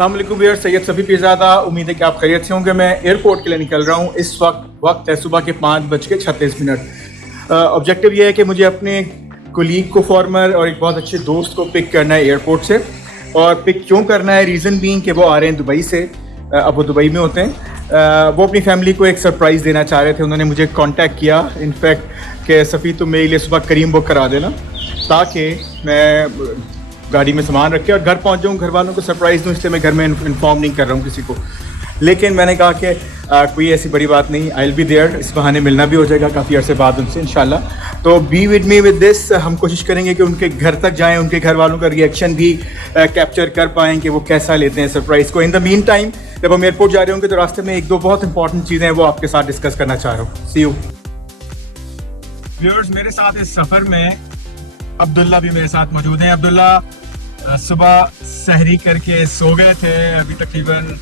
अस्सलाम वालेकुम व्यूअर, सैयद सफ़ी पीरज़ादा। उम्मीद है कि आप खैरियत से होंगे। मैं एयरपोर्ट के लिए निकल रहा हूँ। इस वक्त है सुबह के 5:36। ऑब्जेक्टिव ये है कि मुझे अपने कोलीग को, फॉर्मर और एक बहुत अच्छे दोस्त को पिक करना है एयरपोर्ट से। और पिक क्यों करना है, रीज़न बीइंग कि वो आ रहे हैं दुबई से। अब वो दुबई में होते हैं। वो अपनी फैमिली को एक सरप्राइज़ देना चाह रहे थे। उन्होंने मुझे कांटेक्ट किया इनफैक्ट कि सफ़ी तुम मेरे लिए सुबह करीम बुक करा देना, ताकि मैं गाड़ी में सामान रख के और घर पहुंच जाऊँ, घर वालों को सरप्राइज़ दूँ। इसलिए मैं घर में इन्फॉर्म नहीं कर रहा हूँ किसी को। लेकिन मैंने कहा कि कोई ऐसी बड़ी बात नहीं, आई विल बी देयर। इस बहाने मिलना भी हो जाएगा काफ़ी अरसे बाद उनसे इंशाल्लाह। तो be with me with this. हम कोशिश करेंगे कि उनके घर तक जाएं, उनके घर वालों का रिएक्शन भी कैप्चर कर पाएँ कि वो कैसा लेते हैं सरप्राइज़ को। इन द मीन टाइम जब हम एयरपोर्ट जा रहे होंगे तो रास्ते में एक दो बहुत इंपॉर्टेंट चीज़ें हैं, वो आपके साथ डिस्कस करना चाह रहा हूँ। सी यू व्यूअर्स। मेरे साथ इस सफ़र में अब्दुल्ला भी मेरे साथ मौजूद हैं। अब्दुल्ला सुबह सहरी करके सो गए थे। अभी तकरीबन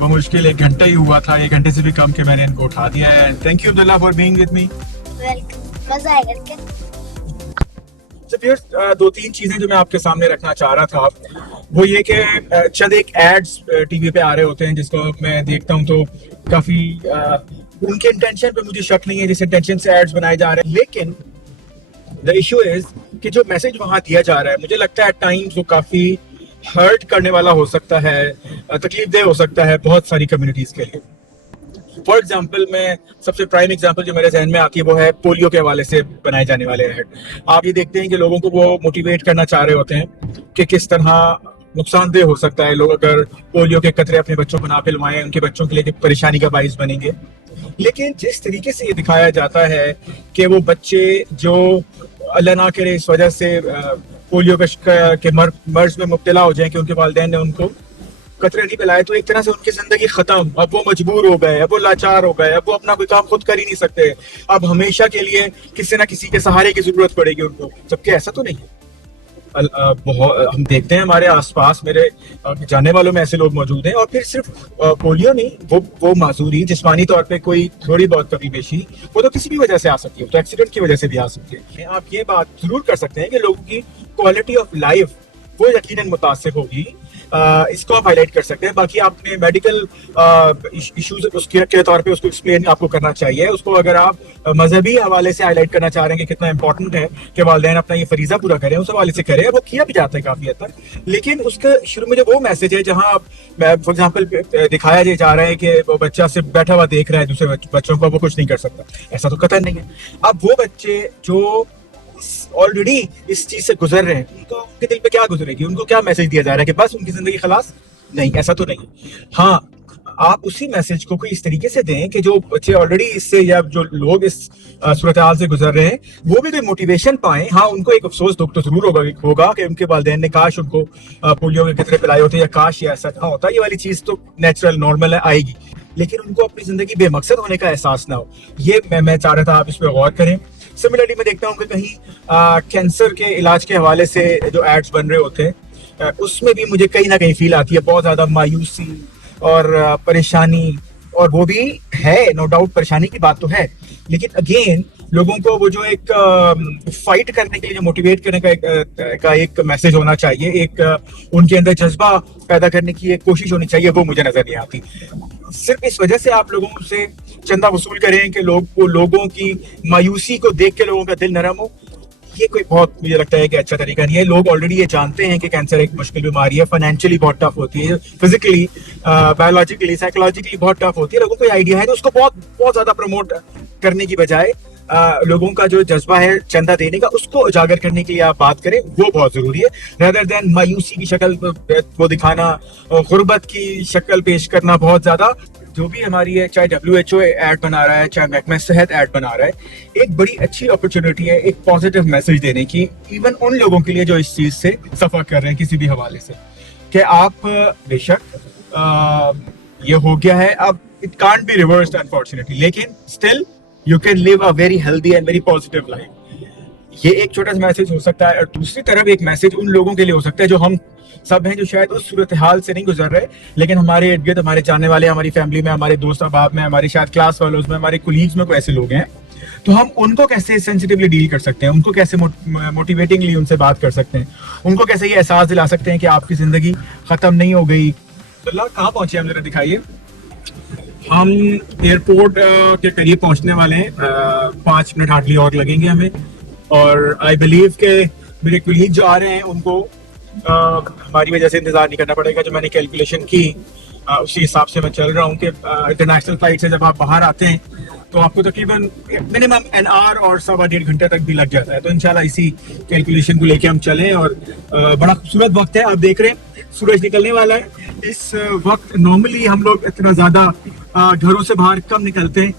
बमुश्किल 1 घंटा ही हुआ था, 1 घंटे से भी कम के मैंने इनको उठा दिया है। Thank you Abdullah for being with me. मजा आएगा करके। तो 2-3 चीजें जो मैं आपके सामने रखना चाह रहा था वो ये कि चंद एक एड्स टीवी पे आ रहे होते हैं जिसको मैं देखता हूँ तो काफी उनके इंटेंशन पे मुझे शक नहीं है जिस इंटेंशन से एड्स बनाए जा रहे हैं। लेकिन द इशू इज कि जो मैसेज वहां दिया जा रहा है, मुझे लगता है टाइम्स वो काफी हर्ट करने वाला हो सकता है, तकलीफ दे हो सकता है बहुत सारी कम्युनिटीज के लिए। फॉर एग्जाम्पल, मैं सबसे प्राइम एग्जाम्पल जो मेरे जहन में आती है वो है पोलियो के हवाले से बनाए जाने वाले एड। आप ये देखते हैं कि लोगों को वो मोटिवेट करना चाह रहे होते हैं कि किस तरह नुकसानदेह हो सकता है लोग अगर पोलियो के कतरे अपने बच्चों को ना पिलवाएं, उनके बच्चों के लिए परेशानी का बाइस बनेंगे। लेकिन जिस तरीके से ये दिखाया जाता है कि वो बच्चे जो अल्लाह ना करे इस वजह से पोलियो के मर्ज में मुब्तला हो जाए कि उनके वालिदैन ने उनको कतरे नहीं पिलाए, तो एक तरह से उनकी जिंदगी खत्म। अब वो मजबूर हो गए, अब वो लाचार हो गए, अब वो अपना कोई काम खुद कर ही नहीं सकते। अब हमेशा के लिए किसी ना किसी के सहारे की जरूरत पड़ेगी उनको, जबकि ऐसा तो नहीं है। हम देखते हैं हमारे आसपास, मेरे जानने वालों में ऐसे लोग मौजूद हैं। और फिर सिर्फ पोलियो नहीं, वो माजूरी जिस्मानी तौर पे कोई थोड़ी बहुत कमी बेशी वो तो किसी भी वजह से आ सकती है, तो एक्सीडेंट की वजह से भी आ सकती है। आप ये बात जरूर कर सकते हैं कि लोगों की क्वालिटी ऑफ लाइफ वो यकीनन मुतासिर होगी। इसको आप हाईलाइट कर सकते हैं। बाकी आपने मेडिकल इश्यूज उसके तौर पे उसको एक्सप्लेन आपको करना चाहिए। उसको अगर आप मजहबी हवाले से हाईलाइट करना चाह रहे हैं कि कितना इंपॉर्टेंट है कि वालिदैन अपना ये फरीजा पूरा करें, उस हवाले से करें, वो किया भी जाता है काफी हद तक। लेकिन उसके शुरू में जो वो मैसेज है जहां फॉर एग्जाम्पल दिखाया जा रहा है कि वो बच्चा सिर्फ बैठा हुआ देख रहा है दूसरे बच्चों को, वो कुछ नहीं कर सकता, ऐसा तो कतई नहीं है। अब वो बच्चे जो ऑलरेडी इस चीज से गुजर रहे हैं, उनके दिल पे क्या गुजरेगी, उनको क्या मैसेज दिया जा रहा है कि बस उनकी जिंदगी खलास? नहीं, ऐसा तो नहीं। हाँ, आप उसी मैसेज को कोई इस तरीके से दें कि जो बच्चे ऑलरेडी इससे या जो लोग इस सूरत हाल से गुजर रहे हैं वो भी कोई मोटिवेशन पाएं। हाँ, उनको एक अफसोस दुख तो जरूर होगा कि उनके वालिदैन ने काश उनको पोलियो के कतरे पिलाए होते, या काश ये ऐसा ना होता। ये वाली चीज तो नेचुरल नॉर्मल है, आएगी। लेकिन उनको अपनी जिंदगी बेमकसद होने का एहसास ना हो, ये मैं चाह रहा था आप इस पर गौर करें। सिमिलरली मैं देखता हूँ कि कहीं कैंसर के इलाज के हवाले से जो एड्स बन रहे होते हैं उसमें भी मुझे कहीं ना कहीं फील आती है बहुत ज्यादा मायूसी और परेशानी। और वो भी है, नो डाउट परेशानी की बात तो है, लेकिन अगेन लोगों को वो जो एक फाइट करने के लिए जो मोटिवेट करने का एक मैसेज होना चाहिए, एक उनके अंदर जज्बा पैदा करने की एक कोशिश होनी चाहिए, वो मुझे नजर नहीं आती। सिर्फ इस वजह से आप लोगों से चंदा वसूल करें कि लोगों की मायूसी को देख के लोगों का दिल नरम हो, ये कोई बहुत मुझे लगता है कि अच्छा तरीका नहीं है। लोग ऑलरेडी ये जानते हैं कि कैंसर एक मुश्किल बीमारी है, फाइनेंशियली बहुत टफ होती है, फिजिकली, बायोलॉजिकली, साइकोलॉजिकली बहुत टफ होती है। लोगों को आइडिया है तो उसको बहुत बहुत ज्यादा प्रमोट करने की बजाय लोगों का जो जज्बा है चंदा देने का, उसको उजागर करने के लिए आप बात करें, वो बहुत जरूरी है। रेदर देन मायूसी की शक्ल वो दिखाना, गुर्बत की शक्ल पेश करना बहुत ज्यादा। जो भी हमारी है, चाहे WHO ऐड बना रहा है, चाहे महकमा सेहत ऐड बना रहा है, एक बड़ी अच्छी अपॉर्चुनिटी है एक पॉजिटिव मैसेज देने की, इवन उन लोगों के लिए जो इस चीज से सफर कर रहे हैं किसी भी हवाले से, कि आप बेशक ये हो गया है, अब it can't be reversed unfortunately, लेकिन still you can live a very healthy and very positive life. ये एक छोटा सा मैसेज हो सकता है। और दूसरी तरफ एक मैसेज उन लोगों के लिए हो सकता है जो हम सब हैं, जो शायद उस सूरत हाल से नहीं गुजर रहे, लेकिन हमारे इर्द गिर्द, हमारे जानने वाले, हमारी फैमिली में, हमारे दोस्त अहबाब में, हमारे शायद क्लास वालों में, हमारे कुलीग्स में कोई ऐसे लोग हैं। तो हम उनको कैसे सेंसिटिवली डील कर सकते हैं, उनको कैसे मोटिवेटिंगली उनसे बात कर सकते हैं, उनको कैसे ये एहसास दिला सकते हैं कि आपकी जिंदगी खत्म नहीं हो गई, अब्दुल्ला कहाँ पहुंचे हम, जरा दिखाइए। हम एयरपोर्ट के करीब पहुंचने वाले हैं। 5 मिनट हार्डली और लगेंगे हमें। और आई बिलीव के मेरे कुलीग जो आ रहे हैं उनको हमारी वजह से इंतजार नहीं करना पड़ेगा। जो मैंने कैलकुलेशन की उसी हिसाब से मैं चल रहा हूँ कि इंटरनेशनल फ्लाइट से जब आप बाहर आते हैं तो आपको तकरीबन मिनिमम एन आवर और 1.5 घंटे तक भी लग जाता है। तो इंशाल्लाह इसी कैलकुलेशन को लेके हम चलें। और बड़ा खूबसूरत वक्त है, आप देख रहे हैं सूरज निकलने वाला है। इस वक्त नॉर्मली हम लोग इतना ज्यादा घरों से बाहर कम निकलते हैं।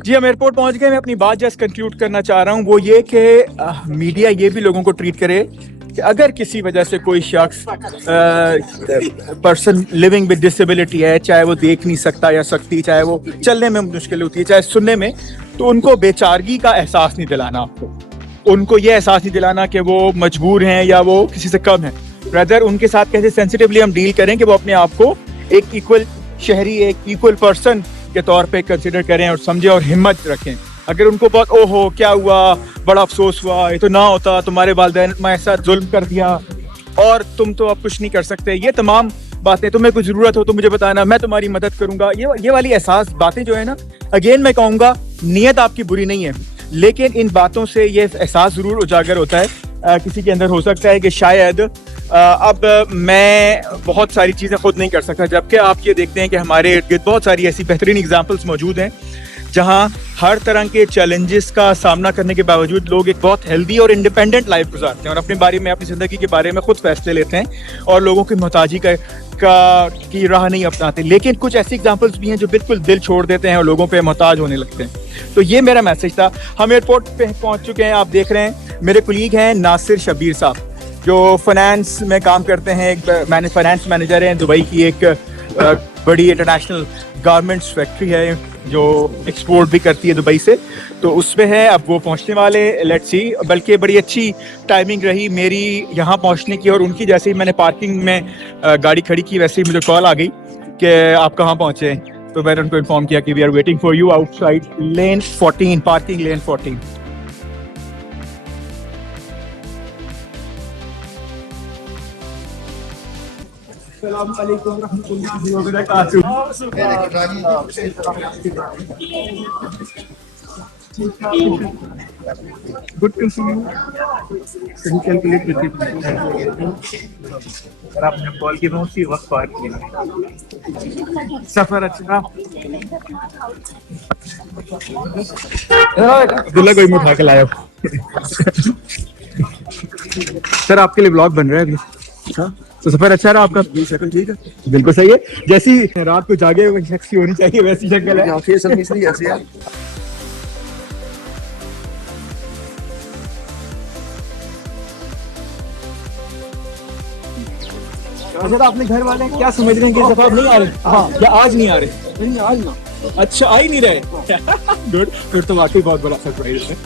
जी हम एयरपोर्ट पहुंच गए। मैं अपनी बात जस्ट कंक्लूड करना चाह रहा हूं, वो ये कि मीडिया ये भी लोगों को ट्रीट करे कि अगर किसी वजह से कोई शख्स पर्सन लिविंग विद डिसेबिलिटी है, चाहे वो देख नहीं सकता या सकती, चाहे वो चलने में मुश्किल होती है, चाहे सुनने में, तो उनको बेचारगी का एहसास नहीं दिलाना। आपको उनको ये एहसास नहीं दिलाना कि वो मजबूर हैं या वो किसी से कम है। रदर उनके साथ कैसे सेंसिटिवली हम डील करें कि वो अपने आप को एक इक्वल शहरी, एक इक्वल पर्सन के तौर पे कंसिडर करें और समझें और हिम्मत रखें। अगर उनको बहुत ओहो क्या हुआ, बड़ा अफसोस हुआ, ये तो ना होता, तुम्हारे वालिदैन में ऐसा जुल्म कर दिया और तुम तो अब कुछ नहीं कर सकते, ये तमाम बातें, तुम्हें कुछ जरूरत हो तो मुझे बताना, मैं तुम्हारी मदद करूंगा, ये वाली एहसास बातें जो है ना, अगेन मैं कहूँगा नीयत आपकी बुरी नहीं है, लेकिन इन बातों से ये एहसास जरूर उजागर होता है किसी के अंदर। हो सकता है कि शायद अब मैं बहुत सारी चीज़ें खुद नहीं कर सकता, जबकि आप ये देखते हैं कि हमारे इर्द गिर्द बहुत सारी ऐसी बेहतरीन एग्जांपल्स मौजूद हैं जहां हर तरह के चैलेंजेस का सामना करने के बावजूद लोग एक बहुत हेल्दी और इंडिपेंडेंट लाइफ गुजारते हैं और अपने बारे में, अपनी ज़िंदगी के बारे में खुद फैसले लेते हैं और लोगों की मोहताजी की राह नहीं अपनाते। लेकिन कुछ ऐसी एग्जांपल्स भी हैं जो बिल्कुल दिल छोड़ देते हैं और लोगों पे मोहताज होने लगते हैं। तो ये मेरा मैसेज था। हम एयरपोर्ट पे पहुंच चुके हैं, आप देख रहे हैं मेरे कुलीग हैं नासिर शबीर साहब जो फाइनेंस में काम करते हैं, एक फाइनेंस मैनेजर हैं। दुबई की एक बड़ी इंटरनेशनल गारमेंट्स फैक्ट्री है जो एक्सपोर्ट भी करती है दुबई से, तो उसमें है। अब वो पहुंचने वाले, लेट्स सी। बल्कि बड़ी अच्छी टाइमिंग रही मेरी यहाँ पहुंचने की और उनकी। जैसे ही मैंने पार्किंग में गाड़ी खड़ी की वैसे ही मुझे कॉल आ गई कि आप कहाँ पहुँचे, तो मैंने उनको इन्फॉर्म किया कि we are waiting for you outside lane 14, parking lane 14। Good to see you. सही कैलकुलेट करके अगर आपने कॉल की उसी वक्त पार किया। सफर अच्छा। अब्दुल्ला कोई उठा के लाया। सर आपके लिए ब्लॉग बन रहा है अभी। तो सफर अच्छा रहा आपका? शक्ल ठीक है, बिल्कुल सही है। जैसी रात को जागे हुए शख्स की होनी चाहिए वैसी शक्ल है। अच्छा, आपने घर वाले क्या समझ रहे हैं कि दफा नहीं आ रहे? हाँ, या आज नहीं आ रहे? नहीं, आज ना। अच्छा, आ ही नहीं रहे। गुड, फिर तो वाकई बहुत बड़ा सरप्राइज है।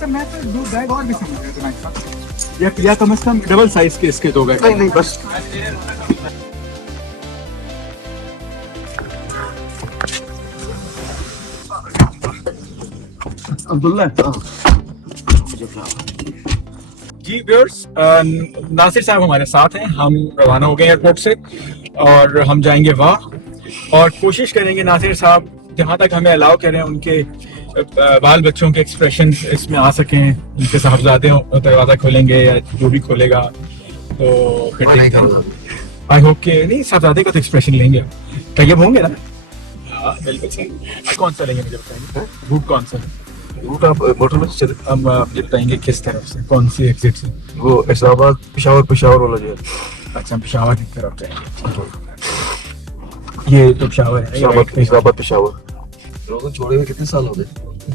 तो मैं तो 2 बैग और भी समझ रहा था, या कम से कम डबल साइज के इसके 2 बैग। नहीं बस। अब्दुल्ला जी, व्यूअर्स, नासिर साहब हमारे साथ हैं। हम रवाना हो गए एयरपोर्ट से और हम जाएंगे वहाँ और कोशिश करेंगे नासिर साहब जहाँ तक हमें अलाउ करें उनके बाल बच्चों के एक्सप्रेशंस इसमें आ सकें। उनके साहबजादे दरवाज़ा खोलेंगे या जो भी खोलेगा तो फिर आई होप के नहीं, साहबजादे का तो एक्सप्रेशन लेंगे। तैयब होंगे ना? बिल्कुल सही। कौन सा लेंगे मुझे बताएंगे, रूट कौन सा? रूट आप मोटर में चले, हम मुझे बताएंगे किस तरफ से, कौन सी एग्जिट से? वो इस्लामाबाद पिशावर वाला जो है। अच्छा, पिशावर की तरफ जाएंगे। ये तो पिशावर है। इस्लामाबाद पिशावर। लोगों छोड़े हुए कितने साल हो गए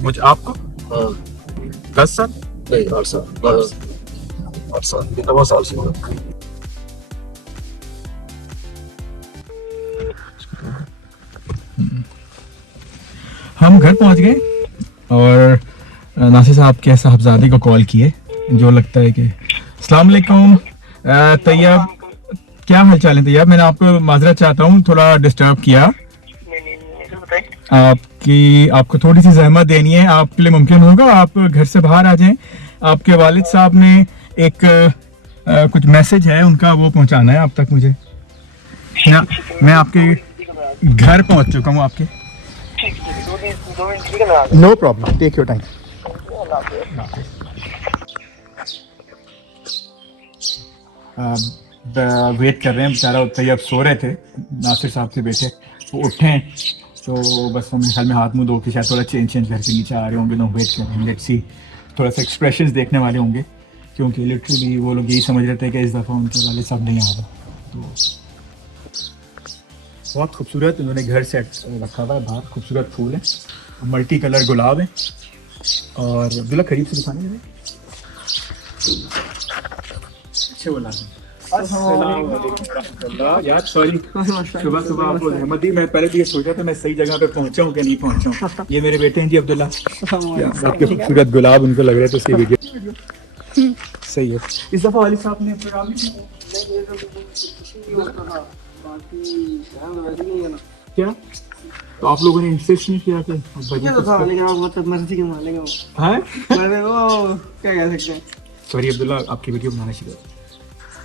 मुझे? आपको? हाँ, 10 साल नहीं, 8 साल। 8 साल, 9 साल से होगा। हम घर पहुंच गए और नासिर साहब के साहबजादे को कॉल किए, जो लगता है कि अस्सलाम वालेकुम तैयब, क्या हाल चाल है भैया? मैंने आपको माजरत चाहता हूँ, थोड़ा डिस्टर्ब किया। नहीं बताइए। आपको थोड़ी सी जहमत देनी है, आपके लिए मुमकिन होगा आप घर से बाहर आ जाएं? आपके वालिद साहब ने एक कुछ मैसेज है उनका, वो पहुंचाना है आप तक मुझे ना। मैं आपके घर पहुंच चुका हूँ आपके। No problem, take your time. Wait कर रहे हैं, बेचारा तैयब सो रहे थे, नासिर साहब के बेटे, वो उठे हैं तो बस हम ख्याल में हाथ मुंह धो के शायद थोड़ा चेंज करके नीचे आ रहे होंगे। तो वेट कर रहे हैं, लेट्स सी, थोड़ा सा एक्सप्रेशंस देखने वाले होंगे, क्योंकि लिटरली वो लोग यही समझ रहे थे कि इस दफ़ा उनके वाले सब नहीं आ रहे। तो बहुत खूबसूरत उन्होंने घर सेट रखा हुआ है, बाहर खूबसूरत फूल है, मल्टी कलर गुलाब है। और अब्दुल्ला करीब से दिखाने लगे अच्छे बोला यार, सॉरी सुबह सुबह आपको रहमत दी। मैं पहले तो ये सोचा था मैं सही जगह पे पहुंचा हूँ कि नहीं पहुंचा हूँ। ये मेरे बेटे हैं जी अब्दुल्ला, आपके खूबसूरत गुलाब उनको लग रहे थे उसकी वीडियो सही है। इस दफा वाली साहब ने प्रोग्राम क्या, तो आप लोगों ने इंसिस्ट नहीं किया कि सॉरी अब्दुल्ला आपकी वीडियो बनाना शुरू।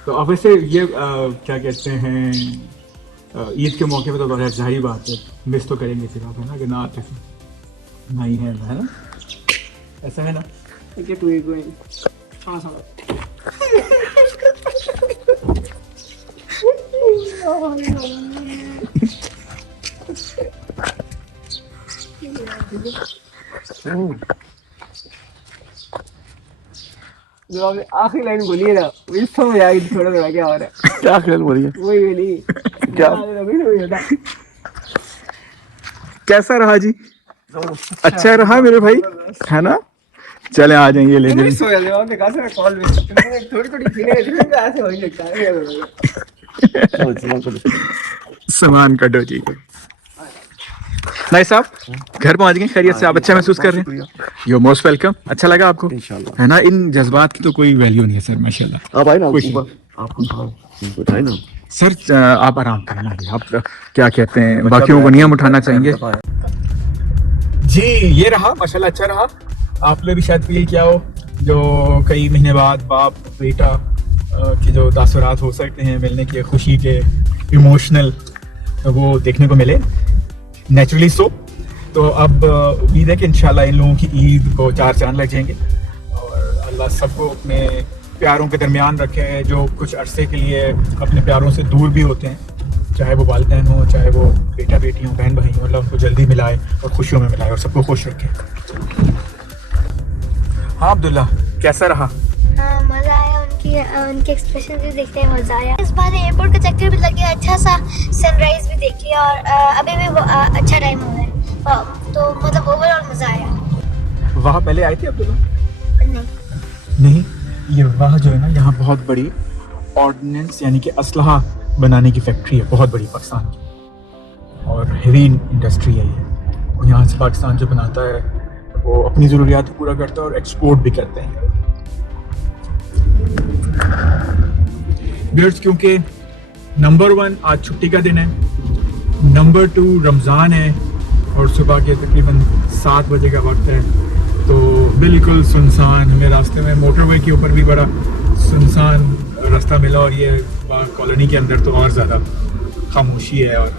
तो अब वैसे ये क्या कहते हैं, ईद के मौके पे तो बड़ा जाहिर बात है मिस तो करेंगे फिर आप, है ना, कि ना आते नहीं है ना, ऐसा है ना। जो आपने आखिरी लाइन बोली है ना, मुझे समझ आई थोड़ा थोड़ा क्या हो रहा है। क्या आखिरी लाइन बोली है? वही बोली क्या? कैसा रहा जी? अच्छा रहा मेरे भाई, है ना? चले आ जाएंगे ले जाएंगे। सो जाते आपने कहा था कॉल में थोड़ी थोड़ी फीलिंग है, ऐसे वही लगता है। सामान कटो जी। नहीं साहब, घर पहुंच गए खैरियत से? आप अच्छा महसूस कर रहे हैं? You most welcome. अच्छा लगा आपको? इंशाल्लाह। है ना, इन जज्बात की तो कोई वैल्यू नहीं है सर, माशाल्लाह। आप आए ना खुश ऊपर, आपको बताए ना सर, आप आराम करना, आप क्या कहते हैं, बाकियों को नियम उठाना चाहेंगे जी। ये रहा माशाल्लाह, अच्छा रहा। आपने भी शायद फील किया हो, जो कई महीने बाद बाप बेटा के जो तासुरात हो सकते हैं, मिलने के खुशी के इमोशनल, वो देखने को मिले नेचुरली सो। तो अब उम्मीद है कि इंशाल्लाह इन लोगों की ईद को चार चांद लग जाएंगे और अल्लाह सबको अपने प्यारों के दरमियान रखे, जो कुछ अरसे के लिए अपने प्यारों से दूर भी होते हैं, चाहे वो वालिदैन हो, चाहे वो बेटा बेटी हो, बहन भाई हो, अल्लाह उनको जल्दी मिलाए और खुशियों में मिलाए और सबको खुश रखे। हाँ अब्दुल्ला, कैसा रहा? हाँ मज़ा आया, उनके एक्सप्रेशन भी देखते हैं, मज़ा आया। इस बार एयरपोर्ट का चक्कर भी लग गया, अच्छा सा सनराइज भी देख लिया और अभी भी अच्छा टाइम हो रहा है, तो मतलब ओवरऑल मज़ा आया। वहाँ पहले आए थे अब्दुल्ला? नहीं, ये वाह जो है ना, यहाँ बहुत बड़ी ऑर्डिनेंस यानी कि असलहा बनाने की फैक्ट्री है, बहुत बड़ी पाकिस्तान की, और हेवी इंडस्ट्री है ये। और यहाँ से पाकिस्तान जो बनाता है वो अपनी ज़रूरियात पूरा करता है और एक्सपोर्ट भी करते हैं व्यूअर्स। क्योंकि नंबर 1 आज छुट्टी का दिन है, नंबर 2 रमज़ान है और सुबह के तकरीबन 7 बजे का वक्त है, तो बिल्कुल सुनसान। हमें रास्ते में मोटरवे के ऊपर भी बड़ा सुनसान रास्ता मिला और ये कॉलोनी के अंदर तो और ज़्यादा खामोशी है और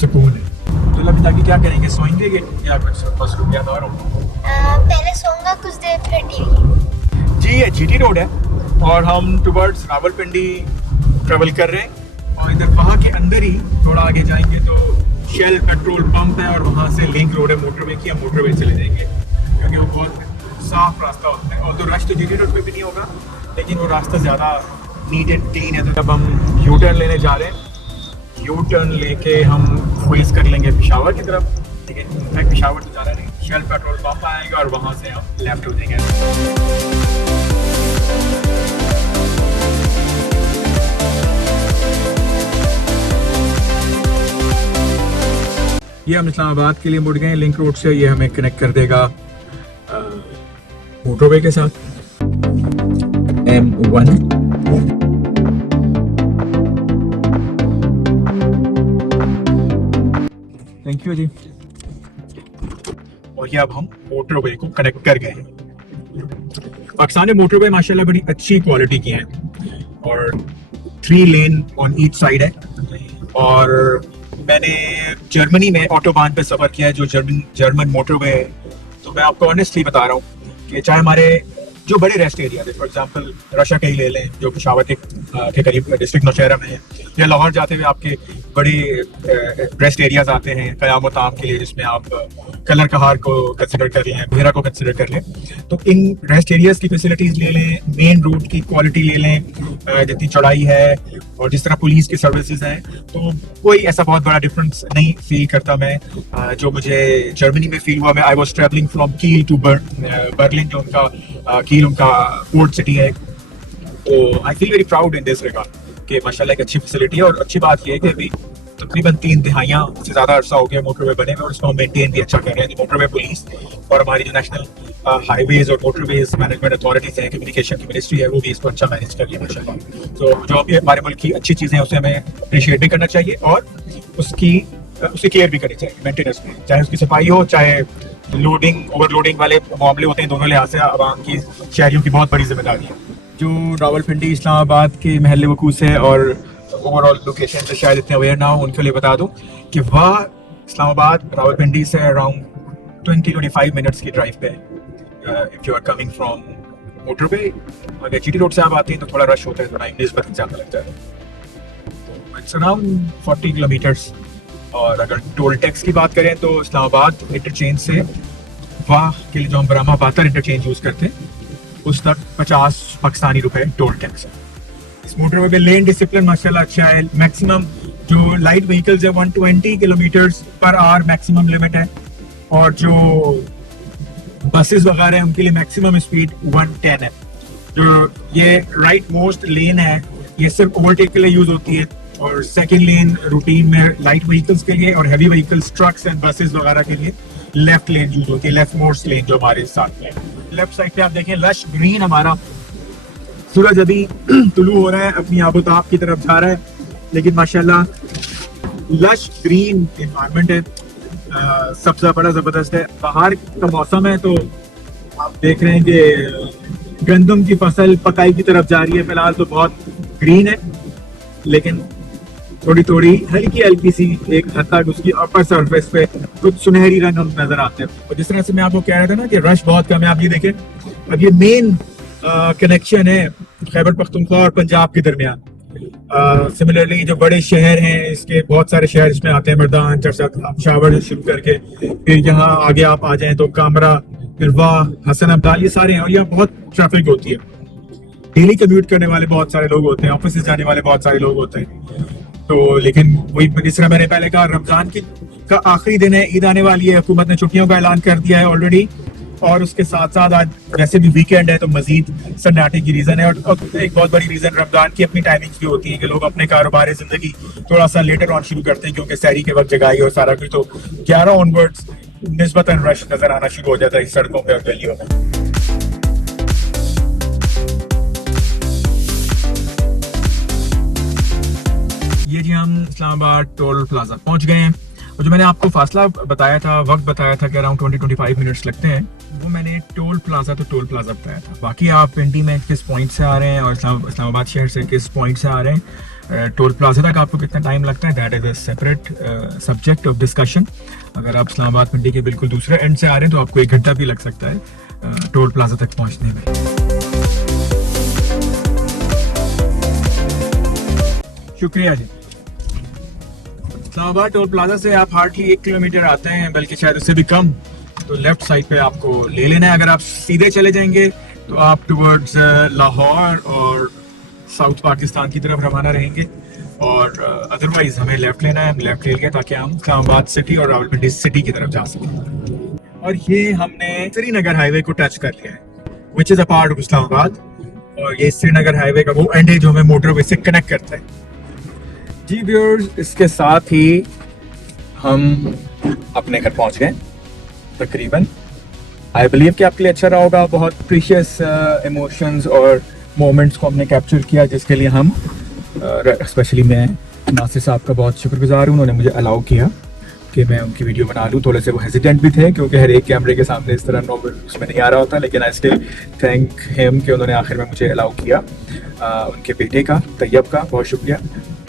सुकून है। तो अभी जाके क्या करेंगे, सोएंगे या कुछ मसरूफियात और होंगी? पहले सोऊंगा कुछ देर, फिर टीवी। जी ये जीटी रोड है और हम टुवर्ड्स रावलपिंडी ट्रेवल कर रहे हैं, और इधर वहाँ के अंदर ही थोड़ा आगे जाएंगे तो शेल पेट्रोल पंप है और वहाँ से लिंक रोड है मोटरवे की, हम मोटरवे चले जाएंगे क्योंकि वो बहुत साफ रास्ता होता है। और तो रश तो जीटी रोड पे भी नहीं होगा, लेकिन वो रास्ता ज़्यादा नीट एंड क्लीन है। तो जब हम यू टर्न लेने जा रहे हैं, यू टर्न लेके हम फेस कर लेंगे पेशावर की तरफ, लेकिन मैं पेशावर तो जा रहा नहीं, शेल पेट्रोल पंप आएगा और वहाँ से हम लेफ्ट हो जाएंगे। ये हम इस्लामाबाद के लिए मुड़ गए लिंक रोड से, ये हमें कनेक्ट कर देगा मोटरवे के साथ M1। थैंक यू जी। और ये अब हम मोटरवे को कनेक्ट कर गए हैं। पाकिस्तान में मोटरवे माशाल्लाह बड़ी अच्छी क्वालिटी की हैं और 3 लेन ऑन ईच साइड है। और मैंने जर्मनी में ऑटोबान पे सफ़र किया है, जो जर्मन मोटरवे है। तो मैं आपको ऑनेस्टली बता रहा हूँ कि चाहे हमारे जो बड़े रेस्ट एरिया है, फॉर एग्जांपल रशा के ही ले लें जो पेशावर के करीब डिस्ट्रिक्ट नौशहरा में है, या लाहौर जाते हुए आपके बड़े रेस्ट एरियाज आते हैं क़याम ताम के लिए, जिसमें आप कलर कहार को कंसिडर कर लें, भेरा को कंसिडर कर लें। तो इन रेस्ट एरियाज की फैसिलिटीज़ ले लें, मेन रोड की क्वालिटी ले लें, जितनी चौड़ाई है और जिस तरह पुलिस की सर्विसेज हैं, तो कोई ऐसा बहुत बड़ा डिफरेंस नहीं फील करता मैं जो मुझे जर्मनी में फील हुआ। मैं आई वॉज ट्रेवलिंग फ्रॉम कील टू बर्लिन, जो उनका कील उनका पोर्ट सिटी है। तो I feel very proud in this regard कि माशाल्लाह एक अच्छी फैसिलिटी है। और अच्छी बात यह है कि अभी तकरीबन 3 तिहाइयां से ज़्यादा अरसा हो गया मोटरवे बने हुए और उसको हम मेंटेन भी अच्छा कर रहे हैं। जो मोटरवे पुलिस और हमारी जो नेशनल हाईवेज और मोटरवेज मैनेजमेंट अथॉरिटीज़ हैं, कम्युनिकेशन की मिनिस्ट्री है, वो भी इसको अच्छा मैनेज कर रही है माशाल्लाह। तो जो भी हमारे मुल्क की अच्छी चीज़ें हैं उसे हमें अप्रिशिएट भी करना चाहिए और उसकी केयर भी करनी चाहिए मेंटेनेंस में, चाहे उसकी सफाई हो, चाहे लोडिंग ओवरलोडिंग वाले मामले होते हैं। दोनों लिहाज से आवाम की, शहरियों की बहुत बड़ी जिम्मेदारी है। जो रावलपिंडी इस्लामाबाद के महल वकूस है और ओवरऑल लोकेशन से शायद इतने अवेयर ना हो, उनके लिए बता दूं कि वह इस्लामाबाद रावलपिंडी से अराउंड 20-25 मिनट्स की ड्राइव पे है। If you are coming from motorway, अगर जीटी रोड से आप आते हैं तो थोड़ा रश होता है, थोड़ा निस्बत ज़्यादा लगता है। तो इट्स अराउंड 40 किलोमीटर्स। और अगर टोल टैक्स की बात करें तो इस्लामाबाद इंटरचेंज से वाह के लिए जो हम बरामा बातर इंटरचेंज यूज़ करते हैं उस तक 50 पाकिस्तानी रुपए टोल टैक्स है। इस मोटरवे पे लेन डिसिप्लिन माशाल्लाह अच्छा है। मैक्सिमम जो लाइट व्हीकल्स है 120 kilometres per hour maximum limit है, और जो बसेस वगैरह हैं उनके लिए मैक्सिमम स्पीड 110 है। जो ये राइट मोस्ट लेन है ये सिर्फ ओवरटेक के लिए यूज होती है, और सेकेंड लेन रूटीन में लाइट व्हीकल्स के लिए और heavy vehicles trucks and buses वगैरह के लिए लेफ्ट लेन यूज होती है, लेफ्ट मोस्ट लेन जो हमारे साथ में। लेफ्ट साइड पे आप देखें लश ग्रीन, हमारा सूरज अभी तुलू हो रहा है, अपनी आबोताब की तरफ जा रहा है, लेकिन माशाल्लाह लश ग्रीन एनवायरनमेंट है, सबसे बड़ा जबरदस्त है। बाहर का मौसम है तो आप देख रहे हैं कि गंदम की फसल पकाई की तरफ जा रही है। फिलहाल तो बहुत ग्रीन है, लेकिन थोड़ी थोड़ी हल्की हल्की सी एक हद तक उसकी अपर सरफेस पे कुछ सुनहरी रंग हम नजर आते हैं। और जिस तरह से मैं आपको कह रहा था ना कि रश बहुत कम है, आप ये देखें अब ये मेन कनेक्शन है खैबर पख्तूनख्वा और पंजाब के दरमियान। सिमिलरली जो बड़े शहर हैं, इसके बहुत सारे शहर इसमें आते हैं, मर्दान, चरसा, शावर शुरू करके फिर यहाँ आगे आप आ जाएं तो कामरा, फिर वाह, हसन अब्दाल, ये सारे हैं। और यहाँ बहुत ट्रैफिक होती है, डेली कम्यूट करने वाले बहुत सारे लोग होते हैं, ऑफिस जाने वाले बहुत सारे लोग होते हैं। तो लेकिन वही जिस तरह मैंने पहले कहा, रमजान की का आखिरी दिन है, ईद आने वाली है, हुकूमत ने छुट्टियों का ऐलान कर दिया है ऑलरेडी, और उसके साथ साथ आज वैसे भी वीकेंड है तो मजीद सन्नाटे की रीजन है। और एक बहुत बड़ी रीजन रमजान की अपनी टाइमिंग्स भी होती है कि लोग अपने कारोबार जिंदगी थोड़ा सा लेटर ऑन शुरू करते हैं, क्योंकि सहरी के वक्त जगाई और सारा कुछ, तो 11 ऑनवर्ड्स निस्बतन रश नजर आना शुरू हो जाता है इस सड़कों पे और गलियों में। ये जी हम इस्लामाबाद टोल प्लाजा पहुंच गए हैं, और जो मैंने आपको फासला बताया था, वक्त बताया था कि अराउंड 20-25 मिनट्स लगते हैं, वो मैंने टोल प्लाजा बताया था। बाकी आप पिंडी में किस पॉइंट से आ रहे हैं और इस्लामाबाद शहर से किस पॉइंट से आ रहे हैं, टोल प्लाजा तक आपको कितना टाइम लगता है, that is a separate subject of discussion. अगर आप इस्लामाबाद पिंडी के बिल्कुल दूसरे एंड से आ रहे हैं तो आपको 1 घंटा भी लग सकता है टोल प्लाजा तक पहुँचने में। शुक्रिया जी। इस्लामाबाद टोल प्लाजा से आप हार्डली 1 किलोमीटर आते हैं, बल्कि शायद उससे भी कम, तो लेफ्ट साइड पे आपको ले लेना है। अगर आप सीधे चले जाएंगे तो आप टुवर्ड्स लाहौर और साउथ पाकिस्तान की तरफ रवाना रहेंगे, और अदरवाइज हमें लेफ्ट लेना है। हम लेफ्ट ले लेंगे ताकि हम इस्लामाबाद सिटी और रावलपिंडी सिटी की तरफ जा सकें। और ये हमने श्रीनगर हाईवे को टच कर लिया है, which is a part of Islamabad, और ये श्रीनगर हाईवे का वो एंड है जो हमें मोटरवे से कनेक्ट करता है। जी व्यूअर्स, इसके साथ ही हम अपने घर पहुंच गए तकरीबन। आई बिलीव कि आपके लिए अच्छा रहा होगा। बहुत प्रीशियस इमोशंस और मोमेंट्स को हमने कैप्चर किया, जिसके लिए हम स्पेशली मैं नासिर साहब का बहुत शुक्रगुजार हूँ। उन्होंने मुझे अलाउ किया कि मैं उनकी वीडियो बना लूँ। थोड़े से वो हेजिटेंट भी थे क्योंकि हर एक कैमरे के सामने इस तरह नॉर्मल उसमें नहीं आ रहा होता, लेकिन आई स्टिल थैंक हिम कि उन्होंने आखिर में मुझे अलाउ किया। उनके बेटे का, तैयब का बहुत शुक्रिया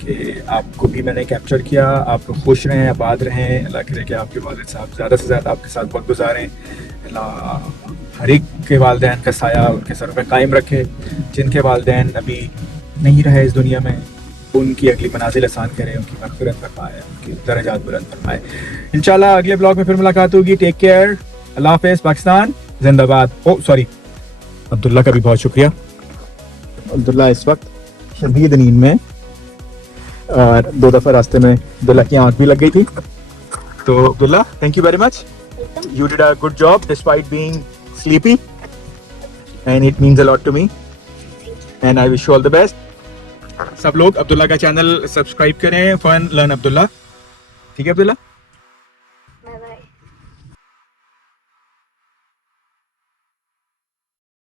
कि आपको भी मैंने कैप्चर किया। आप खुश रहें, आबाद रहें, अल्लाह करे कि आपके वालिद साहब ज़्यादा से ज़्यादा आपके साथ वक्त गुजारें। अल्लाह हर एक के वालिदैन का साया उनके सर पे कायम रखे। जिनके वालिदैन अभी नहीं रहे इस दुनिया में, उनकी अगली मनाजिल आसान करे, उनकी मग़फ़िरत फरमाए, उनकी दर्जात बुलंद फरमाए। इंशाल्लाह अगले ब्लॉग में फिर मुलाकात होगी। टेक केयर, अल्लाह हाफ़िज़, पाकिस्तान जिंदाबाद। ओ सॉरी, अब्दुल्ला का भी बहुत शुक्रिया। अब्दुल्ला इस वक्त शदीद नींद में, और 2 दफ़ा रास्ते में अब्दुल्ला की आँख भी लग गई थी। तो Abdullah, thank you very much, you did a good job despite being sleepy and it means a lot to me and I wish you all the best। सब लोग अब्दुल्ला का चैनल सब्सक्राइब करें, फन लर्न अब्दुल्ला, ठीक है अब्दुल्ला।